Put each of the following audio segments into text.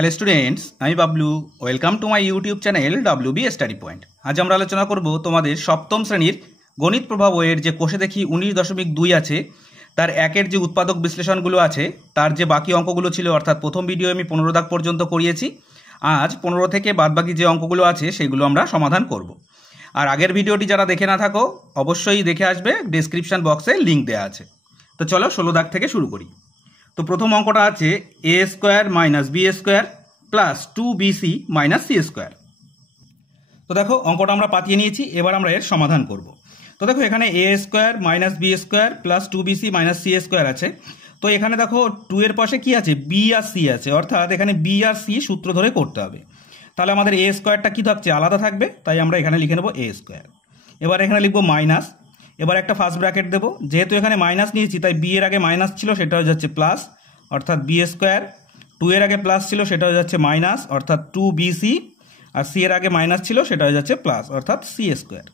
Hello students, আমি Bablu. Welcome to my YouTube channel WB study point. আজ আমরা আলোচনা করব তোমাদের সপ্তম শ্রেণীর গণিত প্রভাব এর যে কোষে দেখি 19.2 আছে তার একের যে উৎপাদক বিশ্লেষণগুলো আছে তার যে বাকি অঙ্কগুলো ছিল, অর্থাৎ প্রথম ভিডিও আমি 15 দাগ পর্যন্ত করিয়েছি। আজ 15 থেকে বাদবাকি যে অঙ্কগুলো আছে সেগুলো আমরা সমাধান করব। আর আগের ভিডিওটি যারা দেখে না থাকো অবশ্যই দেখে আসবে, ডেসক্রিপশন বক্সে লিঙ্ক দেওয়া আছে। তো চলো 16 দাগ থেকে শুরু করি। তো প্রথম অঙ্কটা আছে a square minus B square plus 2bc minus C square. তো দেখো অঙ্কটা আমরা পাতিয়ে নিয়েছি, এবার আমরা এর সমাধান করব। তো দেখো এখানে a square minus B square plus 2bc minus C square আছে। তো এখানে দেখো 2 এর পাশে কি আছে, b আর c আছে, অর্থাৎ এখানে b আর c সূত্র ধরে করতে হবে। তাহলে আমাদের a স্কোয়ারটা কি থাকছে, আলাদা থাকবে, তাই আমরা এখানে লিখে নেব a স্কোয়ার। এবার এখানে লিখবো মাইনাস, এবার একটা ফার্স্ট ব্র্যাকেট দেবো, যেহেতু এখানে মাইনাস নিয়েছি তাই বি এর আগে মাইনাস ছিল সেটা হয়ে যাচ্ছে প্লাস, অর্থাৎ বি স্কোয়ার। 2 এর আগে প্লাস ছিল সেটা হয়ে যাচ্ছে মাইনাস, অর্থাৎ 2bc, আর সি এর আগে মাইনাস ছিল সেটা হয়ে যাচ্ছে প্লাস, অর্থাৎ সি স্কোয়ার।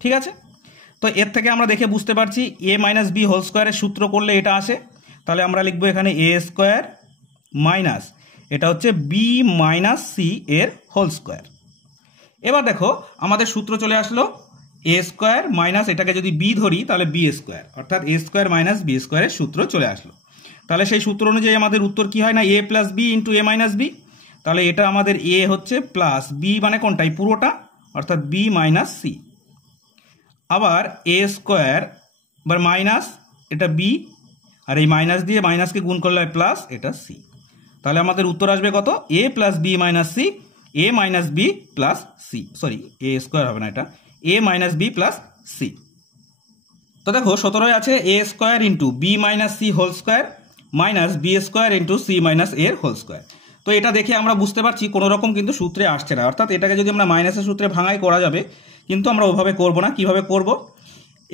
ঠিক আছে, তো এর থেকে আমরা দেখে বুঝতে পারছি এ মাইনাস বি হোল স্কোয়ারের সূত্র করলে এটা আসে। তাহলে আমরা লিখবো এখানে এ স্কোয়ার মাইনাস এটা হচ্ছে বি মাইনাস সি এর হোল স্কোয়ার। এবার দেখো আমাদের সূত্র চলে আসলো এ স্কোয়ার মাইনাস এটাকে যদি বি ধরি তাহলে বি স্কোয়ার, অর্থাৎ এ স্কোয়ার মাইনাস বি স্কোয়ারের সূত্র চলে আসলো। তাহলে সেই সূত্র অনুযায়ী আমাদের উত্তর কি হয় না, এ প্লাস বি ইন্টু এ মাইনাস বি। তাহলে এটা আমাদের এ হচ্ছে প্লাস বি মানে কোনটাই, পুরোটা, অর্থাৎ বি মাইনাস সি। আবার এ স্কোয়ার এবার মাইনাস এটা বি, আর এই মাইনাস দিয়ে মাইনাসকে গুণ করলে প্লাস এটা সি। তাহলে আমাদের উত্তর আসবে কত, A plus B minus C, A minus B plus C, sorry A square হবে না, এটা A minus B plus C. তো দেখো 17 আছে A square into B minus C whole square minus B square into C minus এর whole square. তো এটা দেখে আমরা বুঝতে পারছি কোনো রকম কিন্তু সূত্রে আসছে না, অর্থাৎ এটাকে যদি আমরা মাইনাসের সূত্রে ভাঙাই করা যাবে, কিন্তু আমরা ওভাবে করব না। কিভাবে করব,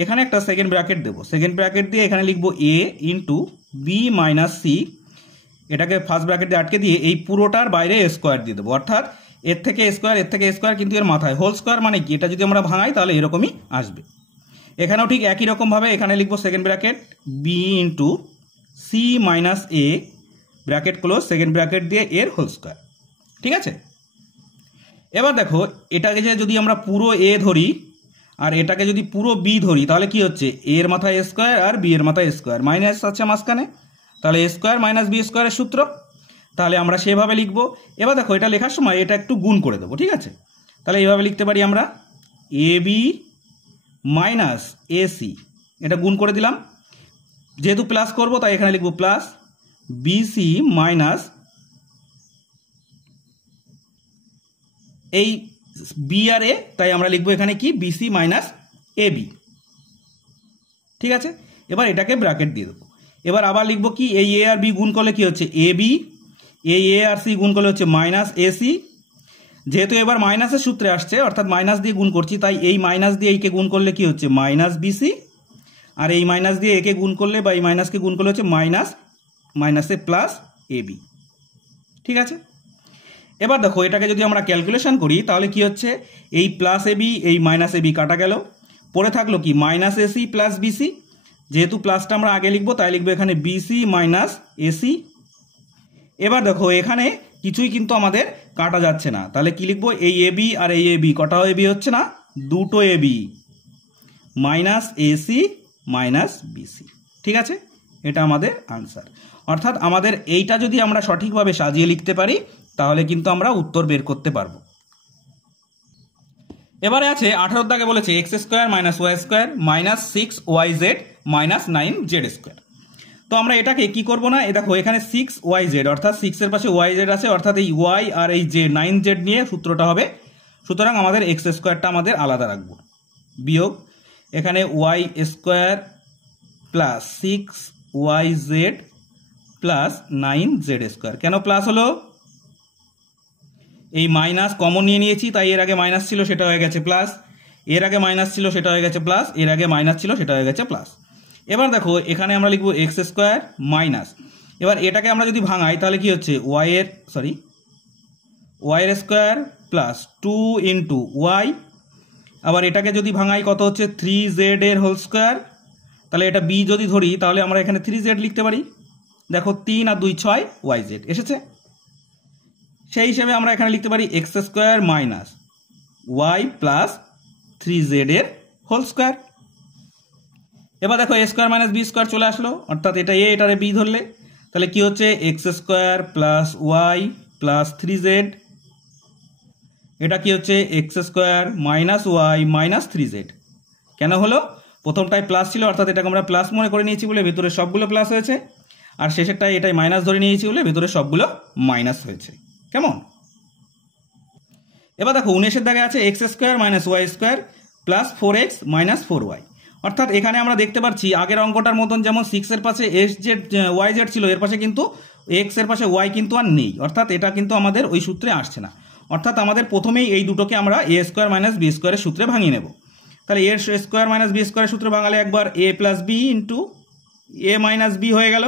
এখানে একটা সেকেন্ড ব্র্যাকেট দেবো, সেকেন্ড ব্র্যাকেট দিয়ে এখানে লিখবো এ ইন্টু বি মাইনাস সি, এটাকে ফার্স্ট ব্র্যাকেট দিয়ে আটকে দিয়ে এই পুরোটার বাইরে স্কোয়ার দিয়ে দেবো, অর্থাৎ এর থেকে স্কোয়ার কিন্তু এর মাথায় হোল স্কোয়ার, মানে কি এটা যদি আমরা ভাঙাই তাহলে এরকমই আসবে। এখানেও ঠিক একই রকমভাবে এখানে লিখবো second bracket B into C minus A bracket close, second bracket দিয়ে এর হোল স্কোয়ার। ঠিক আছে, এবার দেখো এটাকে যদি আমরা পুরো এ ধরি আর এটাকে যদি পুরো বি ধরি তাহলে কি হচ্ছে, এর মাথায় স্কোয়ার আর বি এর মাথায় স্কোয়ার, মাইনাস আছে মাঝখানে, তাহলে এ স্কোয়ার মাইনাস বি স্কোয়ারের সূত্র। তাহলে আমরা সেভাবে লিখবো। এবার দেখো এটা লেখার সময় এটা একটু গুণ করে দেবো, ঠিক আছে। তাহলে এইভাবে লিখতে পারি আমরা এ বি মাইনাস এসি, এটা গুণ করে দিলাম, যেহেতু প্লাস করব তাই এখানে লিখবো প্লাস বিসি মাইনাস এই বি আর এ, তাই আমরা লিখবো এখানে কি বিসি মাইনাস এ বি। ঠিক আছে, এবার এটাকে ব্র্যাকেট দিয়ে দেবো। এবার আবার লিখবো কি, এই এ আর বি গুণ করলে কি হচ্ছে এ বি, এই এ আর সি গুণ করলে হচ্ছে মাইনাস এসি। যেহেতু এবার মাইনাসের সূত্রে আসছে, অর্থাৎ মাইনাস দিয়ে গুণ করছি, তাই এই মাইনাস দিয়ে এইকে গুণ করলে কি হচ্ছে মাইনাস বিসি, আর এই মাইনাস দিয়ে একে গুণ করলে বা এই মাইনাসকে গুণ করলে হচ্ছে মাইনাসে প্লাস এ বি। ঠিক আছে, এবার দেখো এটাকে যদি আমরা ক্যালকুলেশন করি তাহলে কি হচ্ছে, এই প্লাস এ বি এই মাইনাস এ বি কাটা গেল, পরে থাকলো কি মাইনাস এসি প্লাস বিসি। যেহেতু প্লাসটা আমরা আগে লিখবো তাই লিখবো এখানে বিসি মাইনাস এসি। এবার দেখো এখানে কিছুই কিন্তু আমাদের কাটা যাচ্ছে না, তাহলে কি লিখবো, এই এ বি আর এই এ বি কটাও এ বি হচ্ছে না, দুটো A B minus AC minus BC. ঠিক আছে, এটা আমাদের আনসার। অর্থাৎ আমাদের এইটা যদি আমরা সঠিকভাবে সাজিয়ে লিখতে পারি তাহলে কিন্তু আমরা উত্তর বের করতে পারবো। এবারে আছে 18 দাগে বলেছে X square minus Y square minus 6yz minus 9z square. তো আমরা এটাকে কি করব না, দেখো এখানে 6yz অর্থাৎ 6 এর পাশে yz আছে, অর্থাৎ এই y আর এই যে 9z নিয়ে সূত্রটা হবে। সুতরাং আমাদের এক্স স্কোয়ারটা আমাদের আলাদা রাখবো, বিয়োগ এখানে Y square plus 6yz plus 9z square. কেন প্লাস হলো, এই মাইনাস কমন নিয়ে নিয়েছি তাই এর আগে মাইনাস ছিল সেটা হয়ে গেছে প্লাস, এর আগে মাইনাস ছিল সেটা হয়ে গেছে প্লাস, এর আগে মাইনাস ছিল সেটা হয়ে গেছে প্লাস। এবার দেখো এখানে আমরা লিখবো এক্স স্কোয়ার মাইনাস, এবার এটাকে আমরা যদি ভাঙাই তাহলে কি হচ্ছে ওয়াই এর স্কোয়ার প্লাস 2 ইন্টু ওয়াই, আবার এটাকে যদি ভাঙাই কত হচ্ছে 3z এর হোল স্কোয়ার। তাহলে এটা বি যদি ধরি তাহলে আমরা এখানে 3z লিখতে পারি, দেখো 3 আর 2 6 yz এসেছে। সেই হিসেবে আমরা এখানে লিখতে পারি X square minus Y plus 3z এর হোল স্কোয়ার। এবার দেখো A square minus B square চলে আসলো, অর্থাৎ এটা এ এটারে বি ধরলে তাহলে কি হচ্ছে X square plus Y plus 3z, এটা কি হচ্ছে X square minus Y minus 3z। কেন হলো? প্রথমটায় প্লাস ছিল অর্থাৎ এটাকে আমরা প্লাস মনে করে নিয়েছি বলে ভেতরে সবগুলো প্লাস হয়েছে, আর শেষেরটায় এটাই মাইনাস ধরে নিয়েছি বলে ভেতরে সবগুলো মাইনাস হয়েছে। কেমন? এবার দেখো 19-এর দাগে আছে X square minus Y square plus 4x minus 4y, অর্থাৎ এখানে আমরা দেখতে পাচ্ছি আগের অঙ্কটার মতন যেমন 6-এর পাশে এস জেড ওয়াই জেড ছিল, এর পাশে কিন্তু এক্স এর পাশে ওয়াই কিন্তু আর নেই, অর্থাৎ এটা কিন্তু আমাদের ওই সূত্রে আসছে না। অর্থাৎ আমাদের প্রথমেই এই দুটোকে আমরা এ স্কোয়ার মাইনাস বি স্কোয়ারের সূত্রে ভাঙিয়ে নেব। তাহলে এ স্কোয়ার মাইনাস বি স্কোয়ারের সূত্রে ভাঙালে একবার এ প্লাস বি ইন্টু এ মাইনাস বি হয়ে গেল।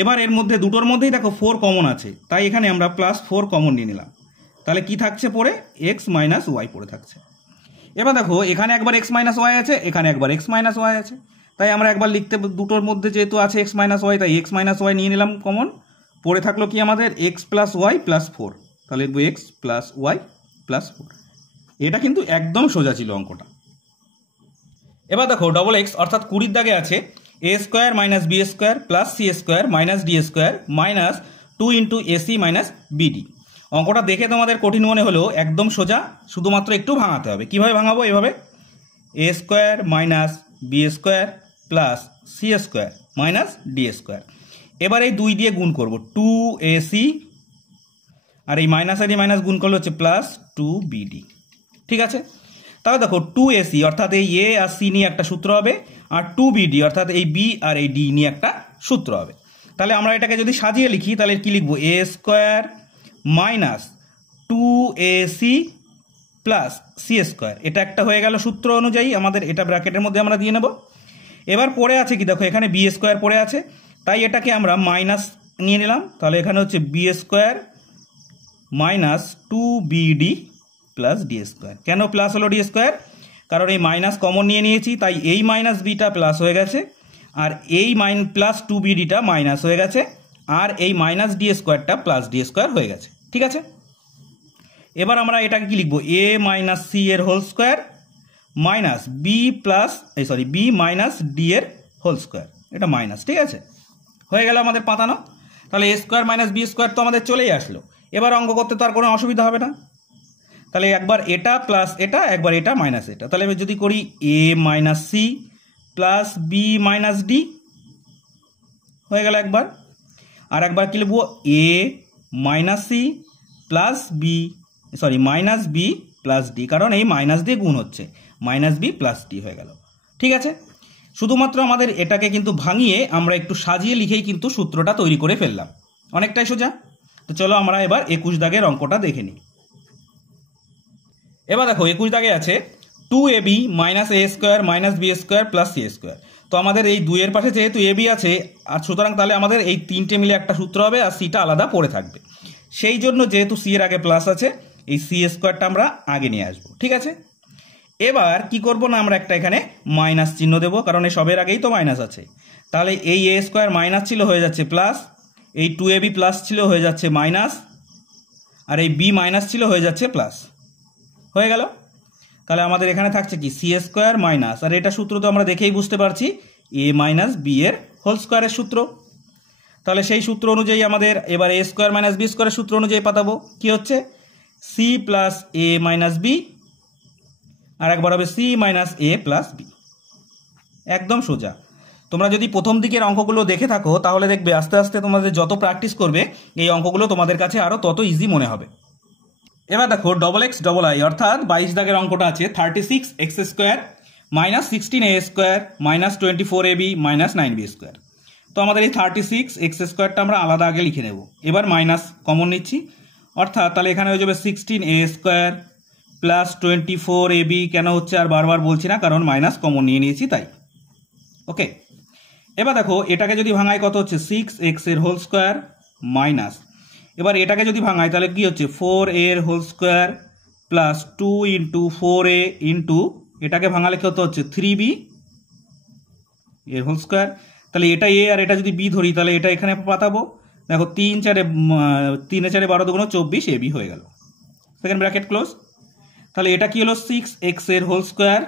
এবার এর মধ্যে দুটোর মধ্যেই দেখো 4 কমন আছে, তাই এখানে আমরা প্লাস 4 কমন নিয়ে নিলাম। তাহলে কি থাকছে পরে? এক্স মাইনাস ওয়াই পড়ে থাকছে। এবার দেখো এখানে একবার এক্স মাইনাস ওয়াই আছে, এখানে একবার এক্স মাইনাস ওয়াই আছে, তাই আমরা একবার লিখতে দুটোর মধ্যে যেহেতু আছে এক্স মাইনাস ওয়াই, তাই এক্স মাইনাস ওয়াই নিয়ে নিলাম কমন। পড়ে থাকলো কি আমাদের এক্স প্লাস ওয়াই প্লাস 4, তাহলে লিখবো এক্স প্লাস ওয়াই প্লাস 4। এটা কিন্তু একদম সোজা ছিল অঙ্কটা। এবার দেখো ডবল এক্স অর্থাৎ 20-এর দাগে আছে A square minus B square plus C square minus D square minus 2 into AC minus BD. অঙ্কটা দেখে তোমাদের কঠিন মনে হলেও একদম সোজা, শুধুমাত্র একটু ভাঙাতে হবে। কিভাবে ভাঙাবো? এভাবে A square minus B square plus C square minus D square. এবার এই 2 দিয়ে গুণ করব 2ac, আর এই মাইনাস আর এই মাইনাস গুণ করলে হচ্ছে প্লাস 2bd। ঠিক আছে, তাহলে দেখো 2ac অর্থাৎ এই এ আর সি নিয়ে একটা সূত্র হবে, আর 2bd অর্থাৎ এই বি আর এই ডি নিয়ে একটা সূত্র হবে। তাহলে আমরা এটাকে যদি সাজিয়ে লিখি তাহলে কি লিখবো? A square minus 2ac plus C square, এটা একটা হয়ে গেল সূত্র অনুযায়ী আমাদের, এটা ব্র্যাকেটের মধ্যে আমরা দিয়ে নেব। এবার পড়ে আছে কি দেখো এখানে বি স্কোয়ার পড়ে আছে, তাই এটাকে আমরা মাইনাস নিয়ে নিলাম। তাহলে এখানে হচ্ছে B square minus 2bd plus D square. কেন প্লাস হলো ডি স্কোয়ার? কারণ এই মাইনাস কমন নিয়ে নিয়েছি, তাই এই মাইনাস বিটা প্লাস হয়ে গেছে, আর এই প্লাস 2bdটা মাইনাস হয়ে গেছে, আর এই মাইনাস ডি স্কোয়ারটা প্লাস ডি স্কোয়ার হয়ে গেছে। ঠিক আছে, এবার আমরা এটাকে কি লিখবো? এ মাইনাস সি এর whole square minus B plus B minus D এর হোল স্কোয়ার, এটা মাইনাস। ঠিক আছে, হয়ে গেল আমাদের পাতানো। তাহলে A square minus B square তো আমাদের চলেই আসলো। এবার অঙ্ক করতে তো আর কোনো অসুবিধা হবে না। তাহলে একবার এটা প্লাস এটা, একবার এটা মাইনাস এটা। তাহলে আমি যদি করি A minus C plus B minus D হয়ে গেল একবার, আর একবার কি লিখবো? A minus C plus B minus B plus D, কারণ এই মাইনাস দিয়ে গুণ হচ্ছে, মাইনাস বি প্লাস ডি হয়ে গেল। ঠিক আছে, শুধুমাত্র আমাদের এটাকে কিন্তু ভাঙিয়ে আমরা একটু সাজিয়ে লিখেই কিন্তু সূত্রটা তৈরি করে ফেললাম, অনেকটাই সোজা। তো চলো আমরা এবার 21 দাগের অঙ্কটা দেখে নিই। এবার দেখো 21 দাগে আছে 2ab minus A square minus B square plus C square. তো আমাদের এই 2 এর পাশে যেহেতু এ বি আছে, আর সুতরাং তাহলে আমাদের এই 3টে মিলে একটা সূত্র হবে, আর সিটা আলাদা পড়ে থাকবে। সেই জন্য যেহেতু সি এর আগে প্লাস আছে, এই সি স্কোয়ারটা আমরা আগে নিয়ে আসবো। ঠিক আছে, এবার কি করব না, আমরা একটা এখানে মাইনাস চিহ্ন দেবো, কারণ এই সবের আগেই তো মাইনাস আছে। তাহলে এই এ স্কোয়ার মাইনাস ছিল হয়ে যাচ্ছে প্লাস, এই 2ab প্লাস ছিল হয়ে যাচ্ছে মাইনাস, আর এই বি মাইনাস ছিল হয়ে যাচ্ছে প্লাস। হয়ে গেল। তাহলে আমাদের এখানে থাকছে কি? সি স্কোয়ার মাইনাস, আর এটা সূত্র তো আমরা দেখেই বুঝতে পারছি, এ মাইনাস বি এর হোল স্কোয়ারের সূত্র। তাহলে সেই সূত্র অনুযায়ী আমাদের এবার এ স্কোয়ার মাইনাস বি স্কোয়ারের সূত্র অনুযায়ী পাতাবো। কি হচ্ছে? সি প্লাস এ মাইনাস বি, আর একবার হবে সি মাইনাস এ প্লাস বি। একদম সোজা। তোমরা যদি প্রথম দিকের অঙ্কগুলো দেখে থাকো তাহলে দেখবে আস্তে আস্তে তোমাদের যত প্র্যাকটিস করবে এই অঙ্কগুলো তোমাদের কাছে আরও তত ইজি মনে হবে। এবার দেখো ডবল এক্স ডবল আই অর্থাৎ 22 দাগের অঙ্কটা আছে 36 X square minus 16 A square minus 24 AB minus 9 B square. তো আমাদের এই 36 এক্স স্কোয়ারটা আমরা আলাদা আগে লিখে নেব। এবার মাইনাস কমন নিচ্ছি, অর্থাৎ তাহলে এখানে হয়ে যাবে 16 এ স্কোয়ার প্লাস 24 এবি। কেন হচ্ছে আর বারবার বলছি না, কারণ মাইনাস কমন নিয়ে নিয়েছি তাই। ওকে, এবার দেখো এটাকে যদি ভাঙাই কত হচ্ছে? 6x এর হোল স্কোয়ার মাইনাস, এবার এটাকে যদি ভাঙাই তাহলে কি হচ্ছে? 4 এর whole square plus 2 into 4a into এটাকে ভাঙালে কত হচ্ছে? 3b এর হোল স্কোয়ার। তাহলে এটা এ আর এটা যদি বি ধরি তাহলে এটা এখানে পাতাবো, দেখো 3 4 3 4 12 × 24 AB হয়ে গেল, সেকেন্ড ব্র্যাকেট ক্লোজ। তাহলে এটা কি হলো 6x এর হোল স্কোয়ার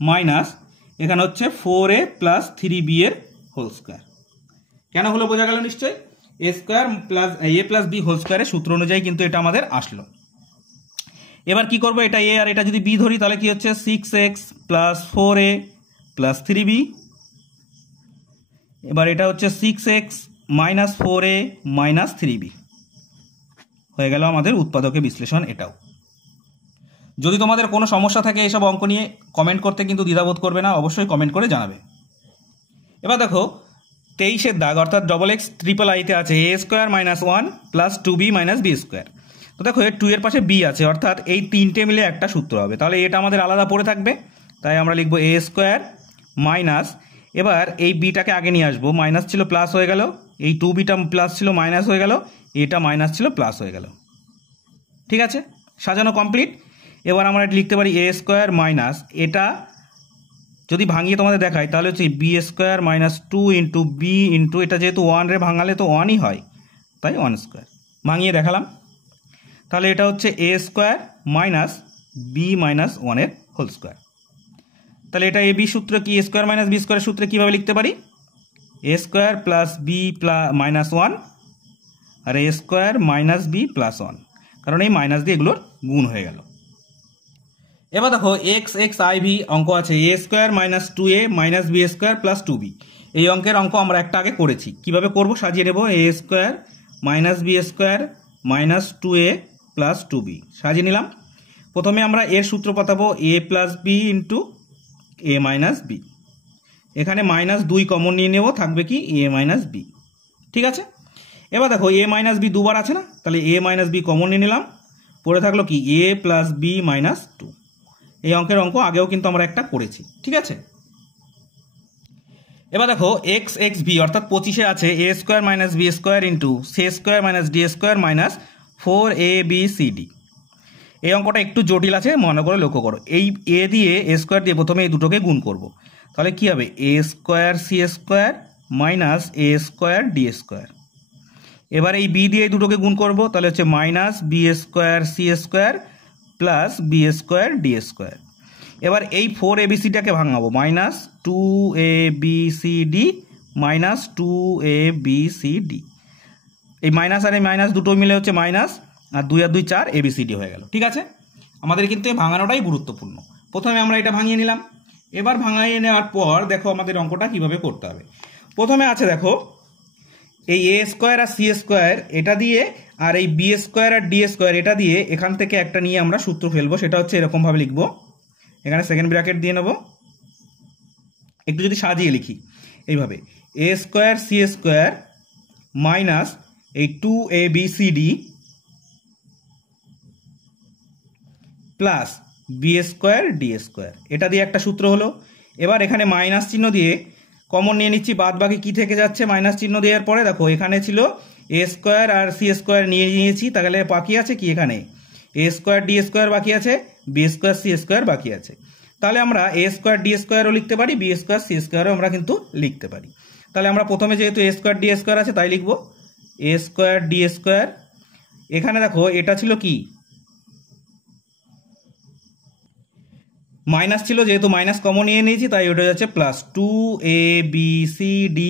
মাইনাস এখানে হচ্ছে 4a প্লাস 3b এর হোল স্কোয়ার। কেন হলো বোঝা গেল নিশ্চয়ই, a square plus a plus b whole স্কোয়ারের সূত্র অনুযায়ী কিন্তু এটা আমাদের আসলো। এবার কি করবো, এটা a আর এটা যদি b ধরি তাহলে কি হচ্ছে 6x plus 4a plus 3b। এবার এটা হচ্ছে 6x minus 4a minus 3b হয়ে গেল আমাদের উৎপাদকের বিশ্লেষণ। এটাও যদি তোমাদের কোনো সমস্যা থাকে এইসব অঙ্ক নিয়ে কমেন্ট করতে কিন্তু দ্বিধাবোধ করবে না, অবশ্যই কমেন্ট করে জানাবে। এবার দেখো 23-এর দাগ অর্থাৎ XX IIIতে আছে a square minus 1 plus 2b minus b square. তো দেখো 2 এর পাশে b আছে অর্থাৎ এই তিনটে মিলে একটা সূত্র হবে, তাহলে এটা আমাদের আলাদা পড়ে থাকবে, তাই আমরা লিখবো a স্কোয়ার মাইনাস, এবার এই বিটাকে আগে নিয়ে আসবো, মাইনাস ছিল প্লাস হয়ে গেল, এই 2bটা প্লাস ছিল মাইনাস হয়ে গেল, এটা মাইনাস ছিল প্লাস হয়ে গেল। ঠিক আছে, সাজানো কমপ্লিট। এবার আমরা লিখতে পারি a স্কোয়ার মাইনাস, এটা যদি ভাঙিয়ে তোমাদের দেখাই তাহলে হচ্ছে b square minus 2 into b into, এটা যেহেতু 1 রে ভাঙালে তো 1ই হয়, তাই 1 স্কোয়ার ভাঙিয়ে দেখালাম। তাহলে এটা হচ্ছে a square minus b minus 1 এর হোল স্কোয়ার। তাহলে এটা a b সূত্র কি, a স্কোয়ার মাইনাস b স্কোয়ারের সূত্রে কীভাবে লিখতে পারি, a square plus b minus 1 আর a square minus b plus 1, কারণ এই মাইনাস দিয়ে এগুলোর গুণ হয়ে গেল। এবার দেখো XXIV অঙ্ক আছে a square minus 2a minus b square plus 2b। এই অঙ্কের অঙ্ক আমরা একটা আগে করেছি, কিভাবে করব সাজিয়ে নেব, a square minus b square minus 2a plus 2b সাজিয়ে নিলাম। প্রথমে আমরা এর সূত্র পাতাবো a plus b into a minus b, এখানে মাইনাস 2 কমন নিয়ে নেব, থাকবে কি a মাইনাস b। ঠিক আছে, এবার দেখো a মাইনাস b দুবার আছে না, তাহলে a মাইনাস b কমন নিয়ে নিলাম, পড়ে থাকলো কি a প্লাস b মাইনাস 2। এই অঙ্কের অঙ্ক আগেও কিন্তু আমরা একটা করেছি। ঠিক আছে, এবার দেখো XXV অর্থাৎ 25-এ আছে a square minus b square into c square minus d square minus 4abcd। এই অঙ্কটা একটু জটিল আছে, মনে করে লক্ষ্য করো, এই a দিয়ে a স্কোয়ার দিয়ে প্রথমে এই দুটোকে গুণ করব, তাহলে কি হবে a square c square minus a square d square. এবার এই b দিয়ে এই দুটোকে গুণ করব, তাহলে হচ্ছে minus b square c square plus b square d square. এবার এই 4abcটাকে ভাঙাবো, মাইনাস 2abcd মাইনাস 2abcd, এই মাইনাস আর এই মাইনাস দুটো মিলে হচ্ছে মাইনাস, আর 2 আর 2 4 abcd হয়ে গেল। ঠিক আছে, আমাদের কিন্তু এই ভাঙানোটাই গুরুত্বপূর্ণ। প্রথমে আমরা এটা ভাঙিয়ে নিলাম, এবার ভাঙিয়ে নেওয়ার পর দেখো আমাদের অঙ্কটা কিভাবে করতে হবে। প্রথমে আছে দেখো এই a স্কোয়ার আর c স্কোয়ার এটা দিয়ে, আর এই b স্কোয়ার আর d স্কোয়ার এটা দিয়ে এখান থেকে একটা নিয়ে আমরা সূত্র ফেলবো, সেটা হচ্ছে এরকমভাবে লিখবো, এখানে সেকেন্ড ব্র্যাকেট দিয়ে নেব, একটু যদি সাজিয়ে লিখি এইভাবে a square c square minus এই 2abcd plus b square d square, এটা দিয়ে একটা সূত্র হলো। এবার এখানে মাইনাস চিহ্ন দিয়ে কমন নিয়ে নিচ্ছি, বাদ বাকি কি থেকে যাচ্ছে, মাইনাস চিহ্ন দেওয়ার পরে দেখো এখানে ছিল a স্কোয়ার আর c স্কোয়ার নিয়ে নিয়েছি, তাহলে বাকি আছে কি এখানে a স্কোয়ার d স্কোয়ার বাকি আছে, b স্কোয়ার c স্কোয়ার বাকি আছে। তাহলে আমরা a স্কোয়ার d স্কোয়ারও লিখতে পারি, b স্কোয়ার c স্কোয়ারও আমরা কিন্তু লিখতে পারি। তাহলে আমরা প্রথমে যেহেতু a স্কোয়ার d স্কোয়ার আছে তাই লিখবো a স্কোয়ার d স্কোয়ার। এখানে দেখো এটা ছিল কি মাইনাস ছিল, যেহেতু মাইনাস কমন নিয়ে নিয়েছি তাই ওটা যাচ্ছে প্লাস 2abcd,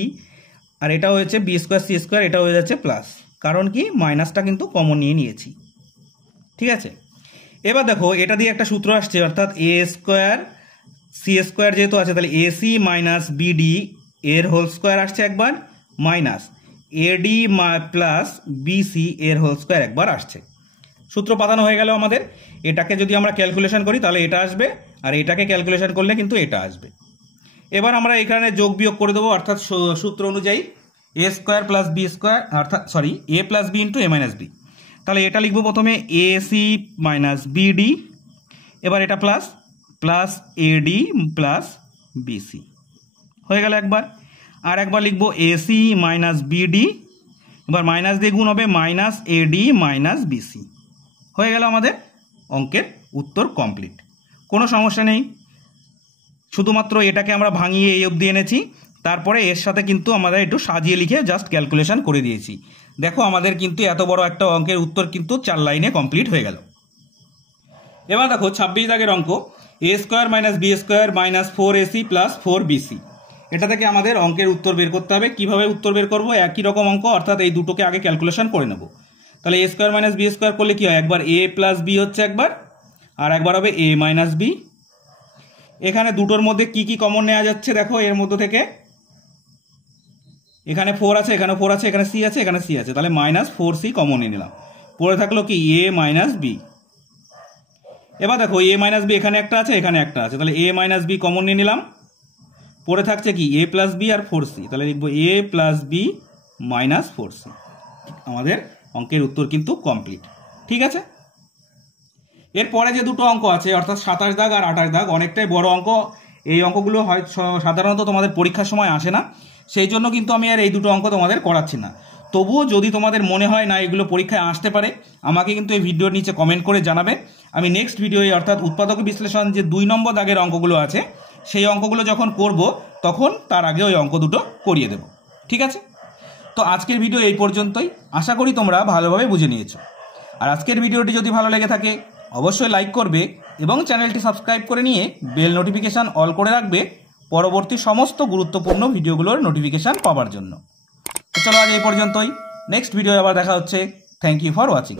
আর এটা হয়েছে b স্কোয়ার c স্কোয়ার, এটা হয়ে যাচ্ছে প্লাস, কারণ কি মাইনাসটা কিন্তু কমন নিয়ে নিয়েছি। ঠিক আছে, এবার দেখো এটা দিয়ে একটা সূত্র আসছে, অর্থাৎ a স্কোয়ার c স্কোয়ার যেহেতু আছে তাহলে ac মাইনাস bd এর হোল স্কোয়ার আসছে একবার, মাইনাস ad প্লাস bc এর হোল স্কোয়ার একবার আসছে। সূত্র পাতানো হয়ে গেল আমাদের। এটাকে যদি আমরা ক্যালকুলেশন করি তাহলে এটা আসবে, আর এটাকে ক্যালকুলেশন করলে কিন্তু এটা আসবে। এবার আমরা এখানে যোগ বিয়োগ করে দেবো, অর্থাৎ সূত্র অনুযায়ী a square plus b square অর্থাৎ a plus b into a minus b। তাহলে এটা লিখবো প্রথমে ac মাইনাস bd, এবার এটা plus plus ad plus bc হয়ে গেল একবার। আর একবার লিখবো ac মাইনাস bd, এবার মাইনাস দিয়ে গুণ হবে মাইনাস ad মাইনাস bc হয়ে গেল আমাদের অঙ্কের উত্তর কমপ্লিট। কোনো সমস্যা নেই, শুধুমাত্র এটাকে আমরা ভাঙিয়ে এই অবধি এনেছি, তারপরে এর সাথে কিন্তু আমরা একটু সাজিয়ে লিখে জাস্ট ক্যালকুলেশন করে দিয়েছি। দেখো আমাদের কিন্তু এত বড় একটা অঙ্কের উত্তর কিন্তু 4 লাইনে কমপ্লিট হয়ে গেল। এবার দেখো 26 দাগের অঙ্ক, a square minus B square minus 4ac plus 4bc। এটা থেকে আমাদের অঙ্কের উত্তর বের করতে হবে। কিভাবে উত্তর বের করব? একই রকম অঙ্ক, অর্থাৎ এই দুটোকে আগে ক্যালকুলেশন করে নেব। তাহলে a square minus B square করলে কি হয়, একবার a প্লাস বি হচ্ছে একবার, আর একবার হবে a মাইনাস বি। এখানে দুটোর মধ্যে কি কি কমন নেওয়া যাচ্ছে দেখো, এর মধ্যে থেকে এখানে 4 আছে, এখানে 4 আছে, এখানে c আছে, এখানে c আছে, তাহলে মাইনাস 4c কমন নিয়ে নিলাম। পরে থাকলো কি a মাইনাস বি। এবার দেখো a মাইনাস বি এখানে একটা আছে, এখানে একটা আছে, তাহলে a মাইনাস বি কমন নিয়ে নিলাম। পরে থাকছে কি a plus B R 4c, তাহলে লিখবো a plus B minus 4c। আমাদের অঙ্কের উত্তর কিন্তু কমপ্লিট। ঠিক আছে, এরপরে যে দুটো অঙ্ক আছে অর্থাৎ 27 দাগ আর 28 দাগ, অনেকটাই বড় অঙ্ক। এই অঙ্কগুলো হয় সাধারণত তোমাদের পরীক্ষার সময় আসে না, সেই জন্য কিন্তু আমি আর এই দুটো অঙ্ক তোমাদের করাচ্ছি না। তবুও যদি তোমাদের মনে হয় না এগুলো পরীক্ষায় আসতে পারে, আমাকে কিন্তু এই ভিডিওর নিচে কমেন্ট করে জানাবে। আমি নেক্সট ভিডিওয়ে অর্থাৎ উৎপাদক বিশ্লেষণ যে 2 নম্বর দাগের অঙ্কগুলো আছে, সেই অঙ্কগুলো যখন করব তখন তার আগে ওই অঙ্ক দুটো করিয়ে দেব। ঠিক আছে, তো আজকের ভিডিও এই পর্যন্তই। আশা করি তোমরা ভালোভাবে বুঝে নিয়েছো। আর আজকের ভিডিওটি যদি ভালো লেগে থাকে অবশ্যই লাইক করবে এবং চ্যানেলটি সাবস্ক্রাইব করে নিয়ে বেল নোটিফিকেশান অল করে রাখবে পরবর্তী সমস্ত গুরুত্বপূর্ণ ভিডিওগুলোর নোটিফিকেশান পাওয়ার জন্য। তো চলো আজ এই পর্যন্তই, নেক্সট ভিডিও আবার দেখা হচ্ছে। Thank you for watching.